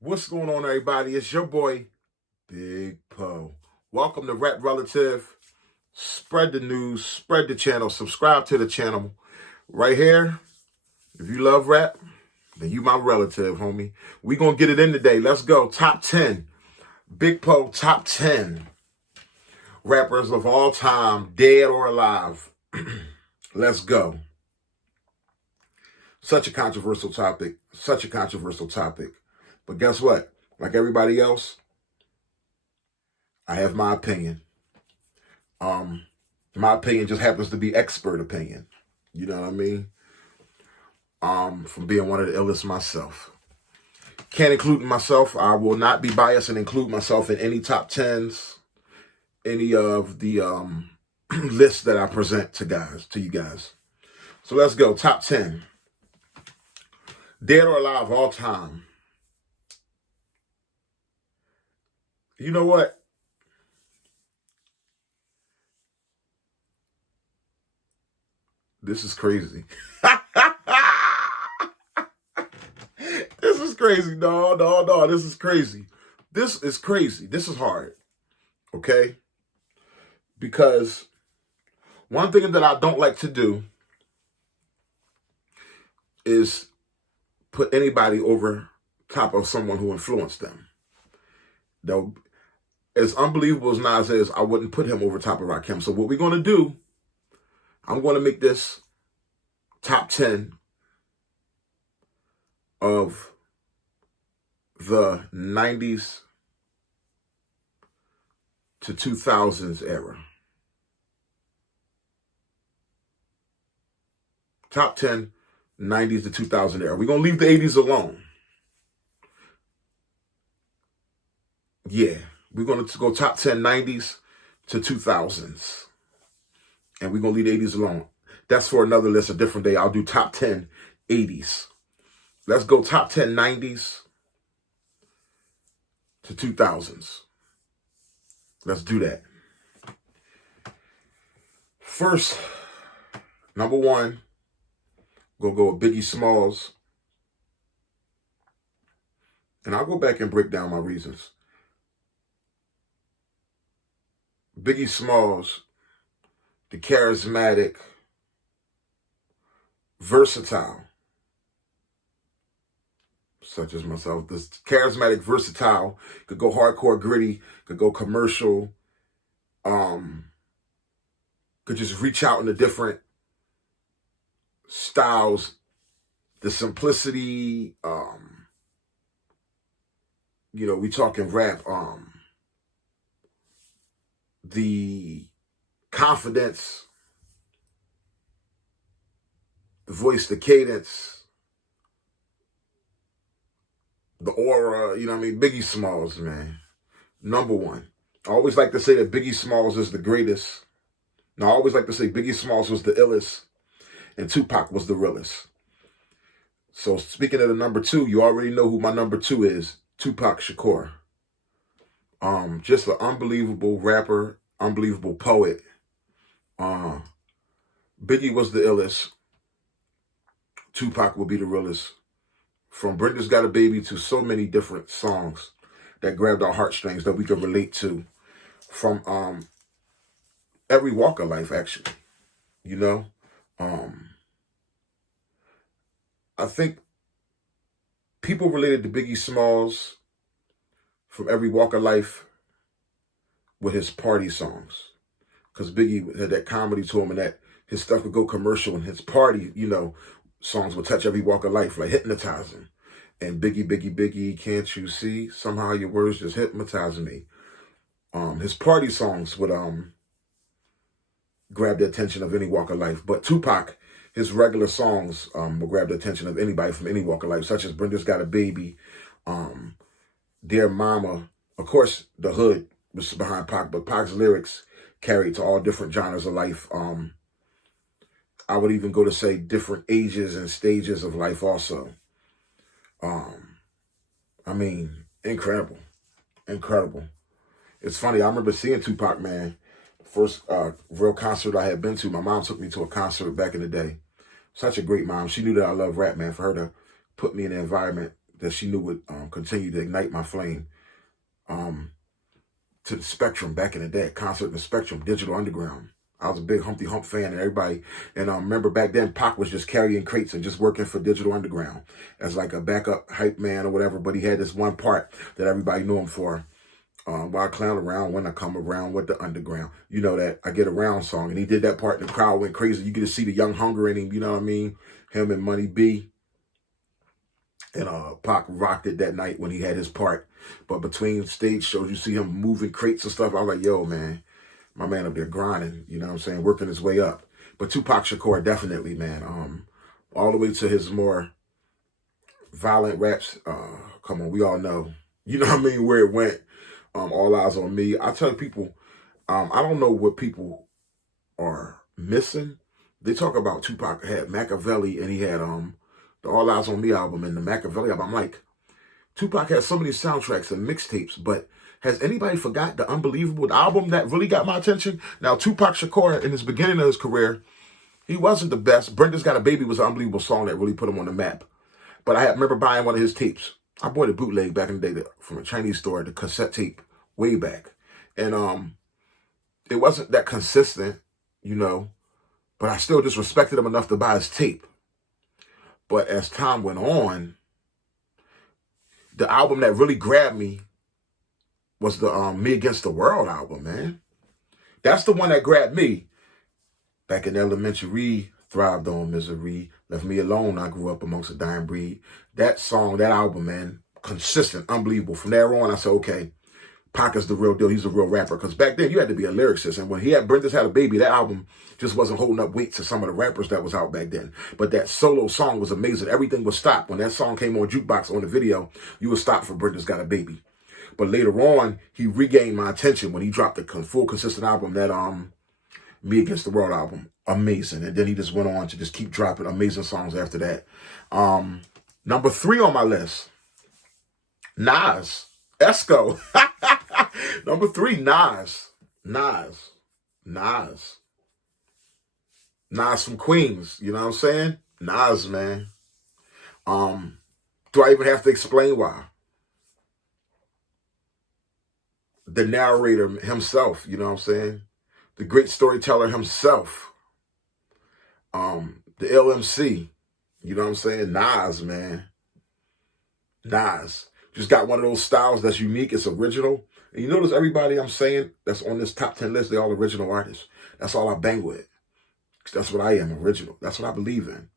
What's going on, everybody? It's your boy, Big Poe. Welcome to Rap Relative. Spread the news, spread the channel, subscribe to the channel. Right here, if you love rap, then you my relative, homie. We gonna get it in today. Let's go. Top 10. Big Poe, top 10 rappers of all time, dead or alive. Let's go. Such a controversial topic. Such a controversial topic. But guess what? Like everybody else, I have my opinion. My opinion just happens to be expert opinion. You know what I mean? From being one of the illest myself. Can't include myself. I will not be biased and include myself in any top 10s, any of the lists that I present to you guys. So let's go. Top 10. Dead or alive all time. You know what? This is crazy. This is crazy. No. This is crazy. This is crazy. This is hard. Okay? Because one thing that I don't like to do is put anybody over top of someone who influenced them. Though, as unbelievable as Nas is, I wouldn't put him over top of Rakim. So what we're going to do, I'm going to make this top 10 of the 90s to 2000s era. Top 10, 90s to 2000 era. We're going to leave the 80s alone. Yeah, we're going to go top 10, 90s to 2000s. And we're going to leave the 80s alone. That's for another list, a different day. I'll do top 10, 80s. Let's go top 10, 90s to 2000s. Let's do that. First, number one, we'll go with Biggie Smalls. And I'll go back and break down my reasons. Biggie Smalls, the charismatic, versatile, such as myself, this charismatic, versatile, could go hardcore, gritty, could go commercial, could just reach out into different styles, the simplicity, we talking rap, the confidence, the voice, the cadence, the aura, Biggie Smalls, man. Number one. I always like to say that Biggie Smalls is the greatest. Now, I always like to say Biggie Smalls was the illest and Tupac was the realest. So speaking of the number two, you already know who my number two is, Tupac Shakur. Just an unbelievable rapper, unbelievable poet. Biggie was the illest. Tupac will be the realest. From Brenda's Got a Baby to so many different songs that grabbed our heartstrings that we could relate to from every walk of life, actually. I think people related to Biggie Smalls from every walk of life with his party songs. Because Biggie had that comedy to him and that his stuff could go commercial and his party, songs would touch every walk of life, like hypnotizing. And Biggie, can't you see? Somehow your words just hypnotizing me. His party songs would grab the attention of any walk of life. But Tupac, his regular songs will grab the attention of anybody from any walk of life, such as Brenda's Got a Baby, Dear Mama. Of course, the hood was behind Pac, but Pac's lyrics carried to all different genres of life. I would even go to say different ages and stages of life also. Incredible. Incredible. It's funny, I remember seeing Tupac, man. First real concert I had been to. My mom took me to a concert back in the day. Such a great mom. She knew that I love rap, man. For her to put me in an environment that she knew would continue to ignite my flame to the Spectrum back in the day, concert in the Spectrum, Digital Underground. I was a big Humpty Hump fan, and everybody, and remember back then, Pac was just carrying crates and just working for Digital Underground as like a backup hype man or whatever, but he had this one part that everybody knew him for. Why I clown around when I come around with the underground. You know that I Get Around song, and he did that part and the crowd went crazy. You get to see the young hunger in him, you know what I mean? Him and Money B. And Pac rocked it that night when he had his part. But between stage shows, you see him moving crates and stuff. I was like, yo, man, my man up there grinding, you know what I'm saying, working his way up. But Tupac Shakur, definitely, man. All the way to his more violent raps. Come on, we all know. You know what I mean, where it went. All Eyes on Me. I tell people, I don't know what people are missing. They talk about Tupac had Machiavelli and he had the All Eyes on Me album and the Machiavelli album. I'm like, Tupac has so many soundtracks and mixtapes, but has anybody forgot the Unbelievable album that really got my attention? Now, Tupac Shakur, in his beginning of his career, he wasn't the best. Brenda's Got a Baby was an unbelievable song that really put him on the map. But I remember buying one of his tapes. I bought a bootleg back in the day from a Chinese store, the cassette tape, way back. And it wasn't that consistent, you know, but I still just respected him enough to buy his tape. But as time went on, the album that really grabbed me was the Me Against the World album, man. That's the one that grabbed me. Back in elementary, thrived on misery. Left me alone, I grew up amongst a dying breed. That song, that album, man, consistent, unbelievable. From there on, I said, okay, Pac is the real deal. He's a real rapper. Because back then, you had to be a lyricist. And when he had Brenda's Had a Baby, that album just wasn't holding up weight to some of the rappers that was out back then. But that solo song was amazing. Everything was stopped. When that song came on jukebox on the video, you would stop for Brenda's Got a Baby. But later on, he regained my attention when he dropped the full consistent album, that Me Against the World album. Amazing. And then he just went on to just keep dropping amazing songs after that. Number 3 on my list, Nas. Esco. Number 3, Nas. Nas from Queens. You know what I'm saying? Nas, man. Do I even have to explain why? The narrator himself, you know what I'm saying? The great storyteller himself. The LMC, you know what I'm saying? Nas, man. Nas. Just got one of those styles that's unique. It's original. And you notice everybody I'm saying that's on this top 10 list, they're all original artists. That's all I bang with. That's what I am, original. That's what I believe in.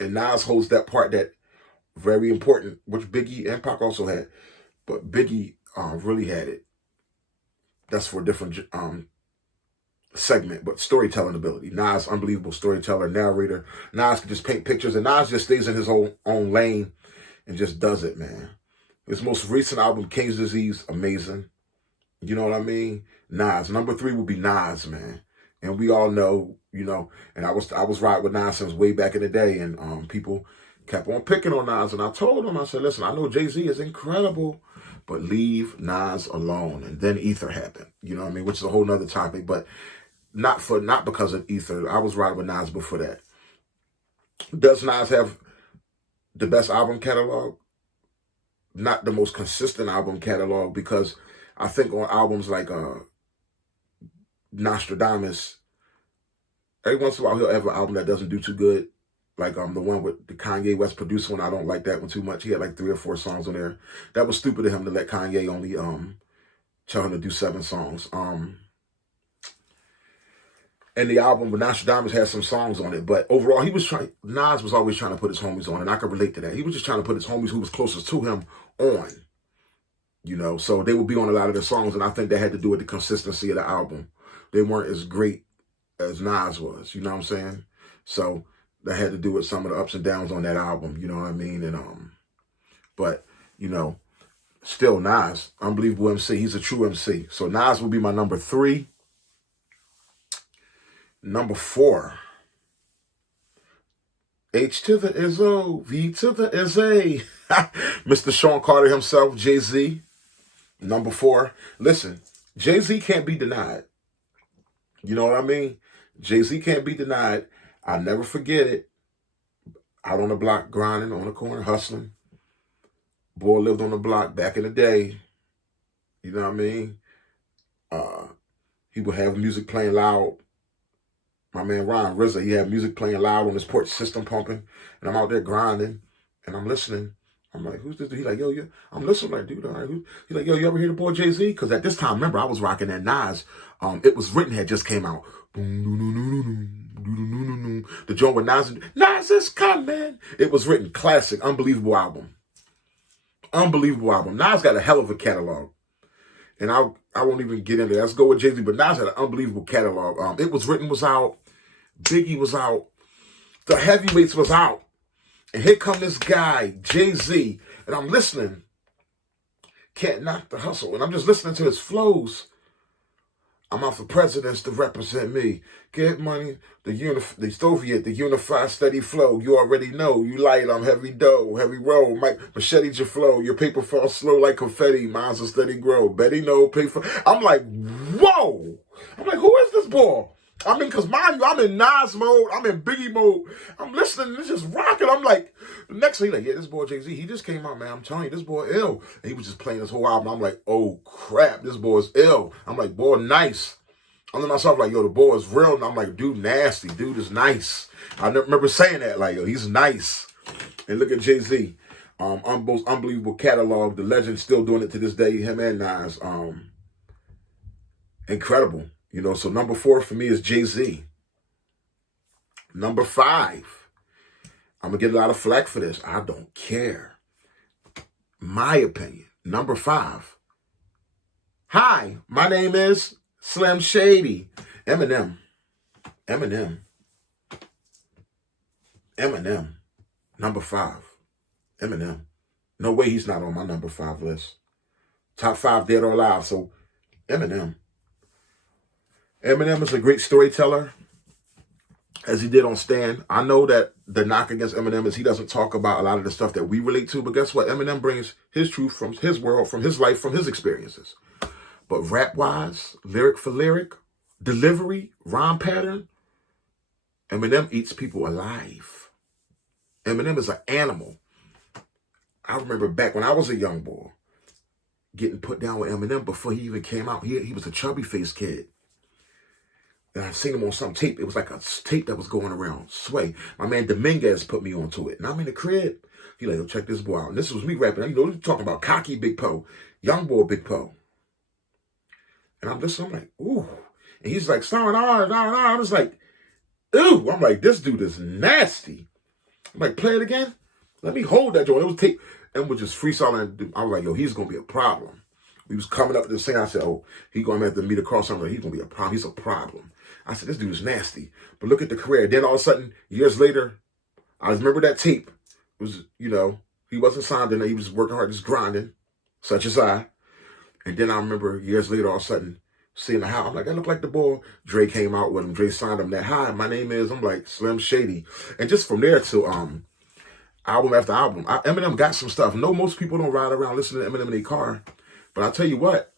And Nas holds that part that very important, which Biggie and Pac also had. But Biggie really had it. That's for a different segment, but storytelling ability. Nas, unbelievable storyteller, narrator. Nas can just paint pictures, and Nas just stays in his own lane and just does it, man. His most recent album, King's Disease, amazing. You know what I mean? Nas. Number 3 would be Nas, man. And we all know, you know, and I was riding with Nas since way back in the day, and people kept on picking on Nas, and I told them, I said, listen, I know Jay-Z is incredible, but leave Nas alone. And then Ether happened, you know what I mean, which is a whole nother topic, but not because of Ether. I was riding with Nas before that. Does Nas have the best album catalog? Not the most consistent album catalog, because I think on albums like Nostradamus, every once in a while he'll have an album that doesn't do too good. Like the one with the Kanye West produced one, I don't like that one too much. He had like 3 or 4 songs on there. That was stupid of him to let Kanye only tell him to do 7 songs. And the album with Nostradamus had some songs on it, but overall Nas was always trying to put his homies on, and I could relate to that. He was just trying to put his homies who was closest to him on, you know, so they would be on a lot of the songs, and I think that had to do with the consistency of the album. They weren't as great as Nas was, you know what I'm saying? So that had to do with some of the ups and downs on that album, you know what I mean? And but you know, still Nas, unbelievable MC. He's a true MC. So Nas will be my number 3. Number 4, H to the Izzo, V to the Izzy. Mr. Sean Carter himself, Jay-Z. Number 4. Listen, Jay-Z can't be denied. You know what I mean? Jay-Z can't be denied. I'll never forget it. Out on the block, grinding, on the corner, hustling. Boy lived on the block back in the day. You know what I mean? Uh, he would have music playing loud. My man Ron RZA, he had music playing loud on his porch, system pumping, and I'm out there grinding, and I'm listening. I'm like, who's this dude? He's like, yo, I'm listening. I'm like, dude, all right. He's like, yo, you ever hear the boy Jay-Z? Because at this time, remember, I was rocking that Nas. It Was Written had just came out. The joint with Nas is coming. It Was Written, classic, unbelievable album. Unbelievable album. Nas got a hell of a catalog. And I won't even get into that. Let's go with Jay-Z. But Nas had an unbelievable catalog. It Was Written was out. Biggie was out. The Heavyweights was out. And here come this guy, Jay-Z. And I'm listening. Can't Knock the Hustle. And I'm just listening to his flows. I'm out for presidents to represent me. Get money, the Soviet, the unified steady flow. You already know. You light, I'm heavy dough, heavy roll. Machete your flow. Your paper falls slow like confetti. Mine's a steady grow. Betty no pay for. I'm like, whoa. I'm like, who is this boy? I mean, because mind you, I'm in Nas mode. I'm in Biggie mode. I'm listening. It's just rocking. I'm like, the next thing, like, yeah, this boy Jay-Z, he just came out, man. I'm telling you, this boy ill. And he was just playing this whole album. I'm like, oh, crap, this boy's ill. I'm like, boy, nice. I'm to myself like, yo, the boy is real. And I'm like, dude, nasty. Dude is nice. I remember saying that, like, yo, he's nice. And look at Jay-Z. Most unbelievable catalog. The legend's still doing it to this day. Him and Nas. Incredible. You know, so number 4 for me is Jay-Z. Number 5. I'm going to get a lot of flack for this. I don't care. My opinion. Number 5. Hi, my name is Slim Shady. Eminem. Number 5. Eminem. No way he's not on my number 5 list. Top 5 dead or alive. So Eminem. Eminem is a great storyteller, as he did on Stan. I know that the knock against Eminem is he doesn't talk about a lot of the stuff that we relate to, but guess what? Eminem brings his truth from his world, from his life, from his experiences. But rap-wise, lyric for lyric, delivery, rhyme pattern, Eminem eats people alive. Eminem is an animal. I remember back when I was a young boy, getting put down with Eminem before he even came out. He was a chubby-faced kid. And I've seen him on some tape. It was like a tape that was going around. Sway. My man Dominguez put me onto it. And I'm in the crib. He like, yo, check this boy out. And this was me rapping. You know, we're talking about cocky Big Poe. Young boy Big Poe. And I'm listening. I'm like, ooh. And he's like, starring R. I was like, ooh. I'm like, this dude is nasty. I'm like, play it again? Let me hold that joint. It was tape. And we're just freestyling. I was like, yo, he's going to be a problem. We was coming up to the singer. I said, oh, he's going to have to meet across something. Like, he's going to be a problem. He's a problem. I said, this dude is nasty. But look at the career. Then all of a sudden, years later, I remember that tape. It was, you know, he wasn't signed in there. He was working hard, just grinding, such as I. And then I remember years later, all of a sudden, seeing the house. I'm like, that look like the boy. Dre came out with him. Dre signed him that, hi, my name is, I'm like, Slim Shady. And just from there to album after album, Eminem got some stuff. No, most people don't ride around listening to Eminem in their car. But I'll tell you what,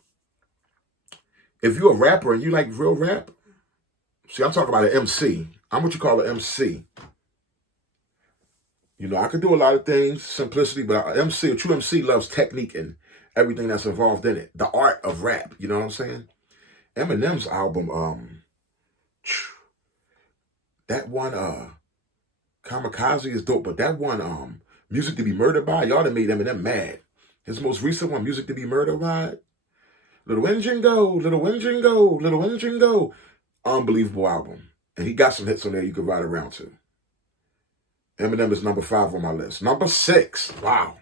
if you're a rapper and you like real rap, see, I'm talking about an MC. I'm what you call an MC. You know, I could do a lot of things, simplicity, but an MC, a true MC loves technique and everything that's involved in it. The art of rap, you know what I'm saying? Eminem's album, that one, Kamikaze is dope, but that one, Music to Be Murdered By, y'all done made Eminem mad. His most recent one, Music to Be Murdered By, Little Engine Go, Little Engine Go, Little Engine Go. Unbelievable album. And he got some hits on there you could ride around to. Eminem is number 5 on my list. Number 6. Wow.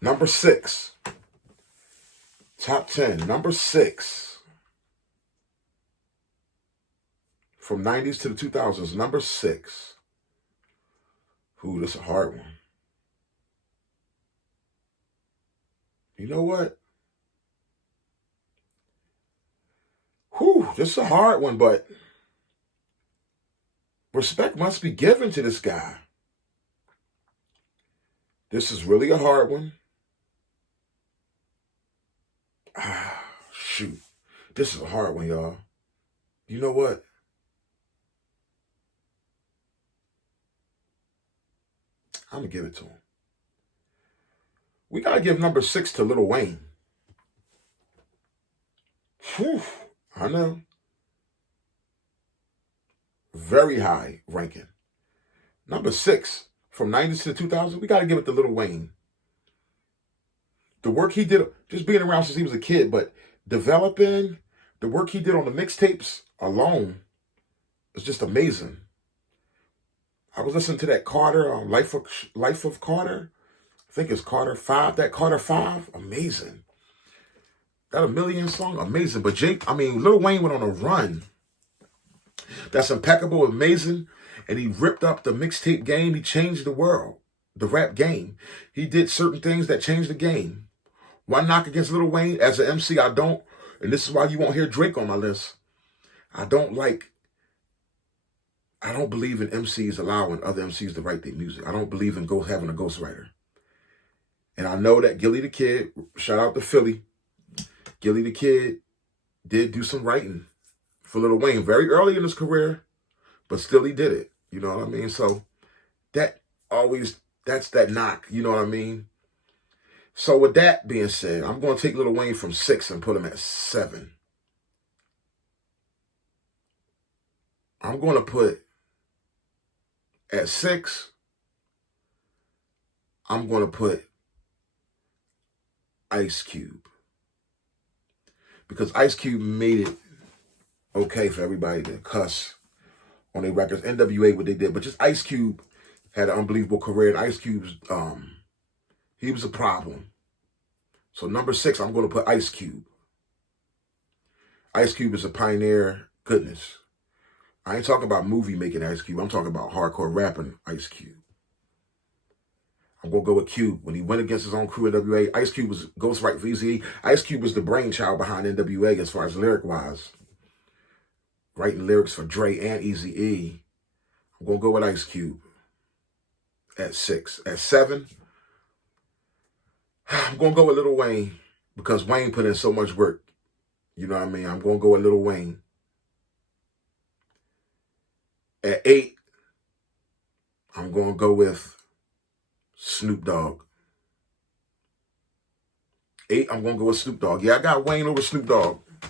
Number 6. Top 10. Number 6. From 90s to the 2000s. Number 6. Ooh, this is a hard one. You know what? Whew, this is a hard one, but respect must be given to this guy. This is really a hard one. Shoot. This is a hard one, y'all. You know what? I'm going to give it to him. We got to give number 6 to Lil Wayne. Whew, I know. Very high ranking. Number 6 from 90s to 2000s. We got to give it to Lil Wayne. The work he did, just being around since he was a kid, but developing the work he did on the mixtapes alone is just amazing. I was listening to that Carter, Life of Carter. I think it's Carter 5. That Carter 5, amazing. That A Million song, amazing. But Lil Wayne went on a run. That's impeccable, amazing. And he ripped up the mixtape game. He changed the world, the rap game. He did certain things that changed the game. One knock against Lil Wayne, as an MC, I don't, and this is why you won't hear Drake on my list. I don't believe in MCs allowing other MCs to write their music. I don't believe in having a ghostwriter. And I know that Gilly the Kid, shout out to Philly, Gilly the Kid did do some writing for Lil Wayne very early in his career, but still he did it. You know what I mean? So that's that knock, you know what I mean? So with that being said, I'm going to take Lil Wayne from 6 and put him at 7. I'm going to put at 6, I'm going to put Ice Cube. Because Ice Cube made it okay for everybody to cuss on their records. NWA, what they did. But just Ice Cube had an unbelievable career. And Ice Cube's, he was a problem. So number 6, I'm going to put Ice Cube. Ice Cube is a pioneer. Goodness. I ain't talking about movie making Ice Cube. I'm talking about hardcore rapping Ice Cube. I'm going to go with Cube. When he went against his own crew at NWA, Ice Cube was ghostwriting for Eazy-E. Ice Cube was the brainchild behind NWA as far as lyric-wise. Writing lyrics for Dre and Eazy-E. I'm going to go with Ice Cube at 6. At 7, I'm going to go with Lil Wayne because Wayne put in so much work. You know what I mean? I'm going to go with Lil Wayne. At 8, I'm going to go with Snoop Dogg. 8, I'm going to go with Snoop Dogg. Yeah, I got Wayne over Snoop Dogg. I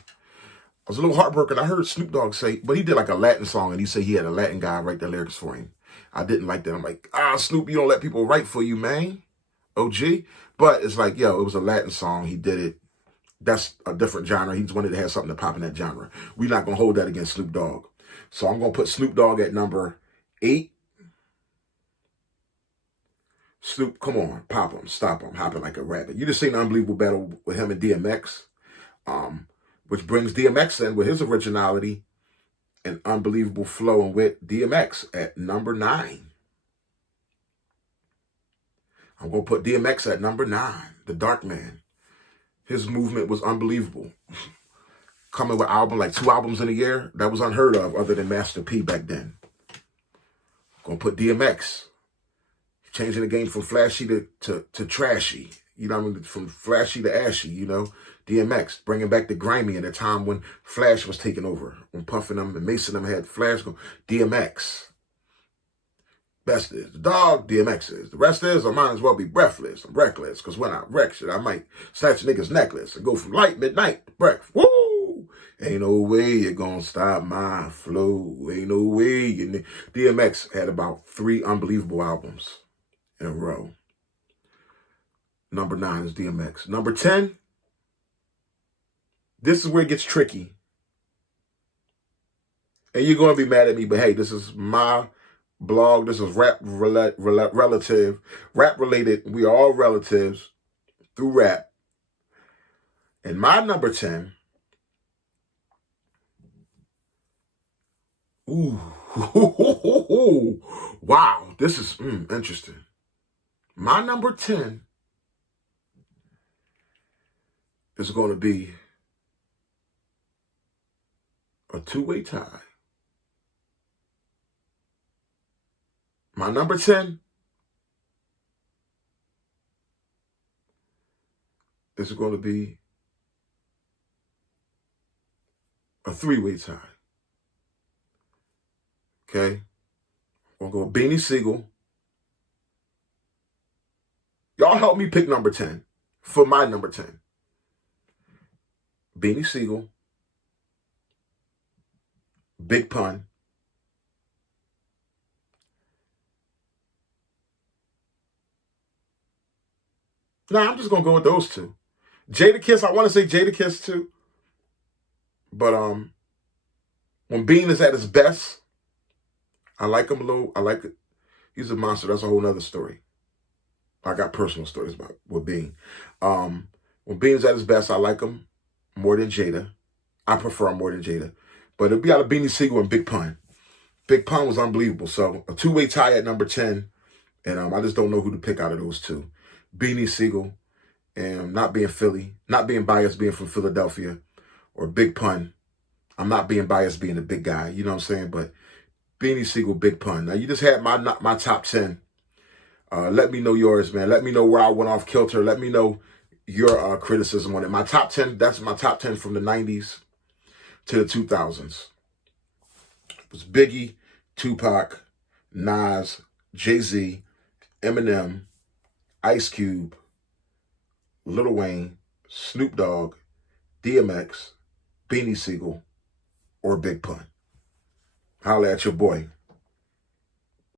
was a little heartbroken. I heard Snoop Dogg say, but he did like a Latin song, and he said he had a Latin guy write the lyrics for him. I didn't like that. I'm like, Snoop, you don't let people write for you, man. OG. But it's like, yo, it was a Latin song. He did it. That's a different genre. He just wanted to have something to pop in that genre. We're not going to hold that against Snoop Dogg. So I'm going to put Snoop Dogg at number 8. Snoop, come on, pop him, stop him, hopping like a rabbit. You just seen an unbelievable battle with him and DMX, which brings DMX in with his originality and unbelievable flow and wit. DMX at number 9. I'm going to put DMX at number 9, the Dark Man. His movement was unbelievable. Coming with like 2 albums in a year, that was unheard of other than Master P back then. Going to put DMX. Changing the game from flashy to trashy. You know what I mean? From flashy to ashy, you know? DMX, bringing back the grimy in a time when Flash was taking over. When Puffin them and Mason them had Flash go. DMX. Best is the dog, DMX is. The rest is, I might as well be breathless. I'm reckless, because when I wreck shit, I might snatch a nigga's necklace and go from light midnight to breakfast. Woo! Ain't no way you're gonna stop my flow. Ain't no way. DMX had about 3 unbelievable albums in a row. Number 9 is DMX. Number 10, this is where it gets tricky. And you're going to be mad at me, but hey, this is my blog. This is rap relative. Rap related. We are all relatives through rap. And my number 10, wow, this is interesting. My number 10 is going to be a 2-way tie. My number 10 is going to be a 3-way tie. Okay? I'm going to go with Beanie Siegel. Y'all help me pick number 10 for my number 10. Beanie Sigel, Big Pun, nah, I'm just gonna go with those two. Jadakiss, I want to say Jadakiss too, but when Bean is at his best, I like him a little. I like it. He's a monster. That's a whole nother story. I got personal stories about with Bean. When Bean's at his best, I like him more than Jada. I prefer him more than Jada. But it'll be out of Beanie Sigel and Big Pun. Big Pun was unbelievable. So a two-way tie at number 10. And I just don't know who to pick out of those two. Beanie Sigel, and not being Philly, not being biased being from Philadelphia, or Big Pun. I'm not being biased being a big guy, you know what I'm saying? But Beanie Sigel, Big Pun. Now, you just had my top 10. Let me know yours, man. Let me know where I went off kilter. Let me know your criticism on it. My top 10, that's my top 10 from the 90s to the 2000s. It was Biggie, Tupac, Nas, Jay-Z, Eminem, Ice Cube, Lil Wayne, Snoop Dogg, DMX, Beanie Sigel, or Big Pun. Holla at your boy.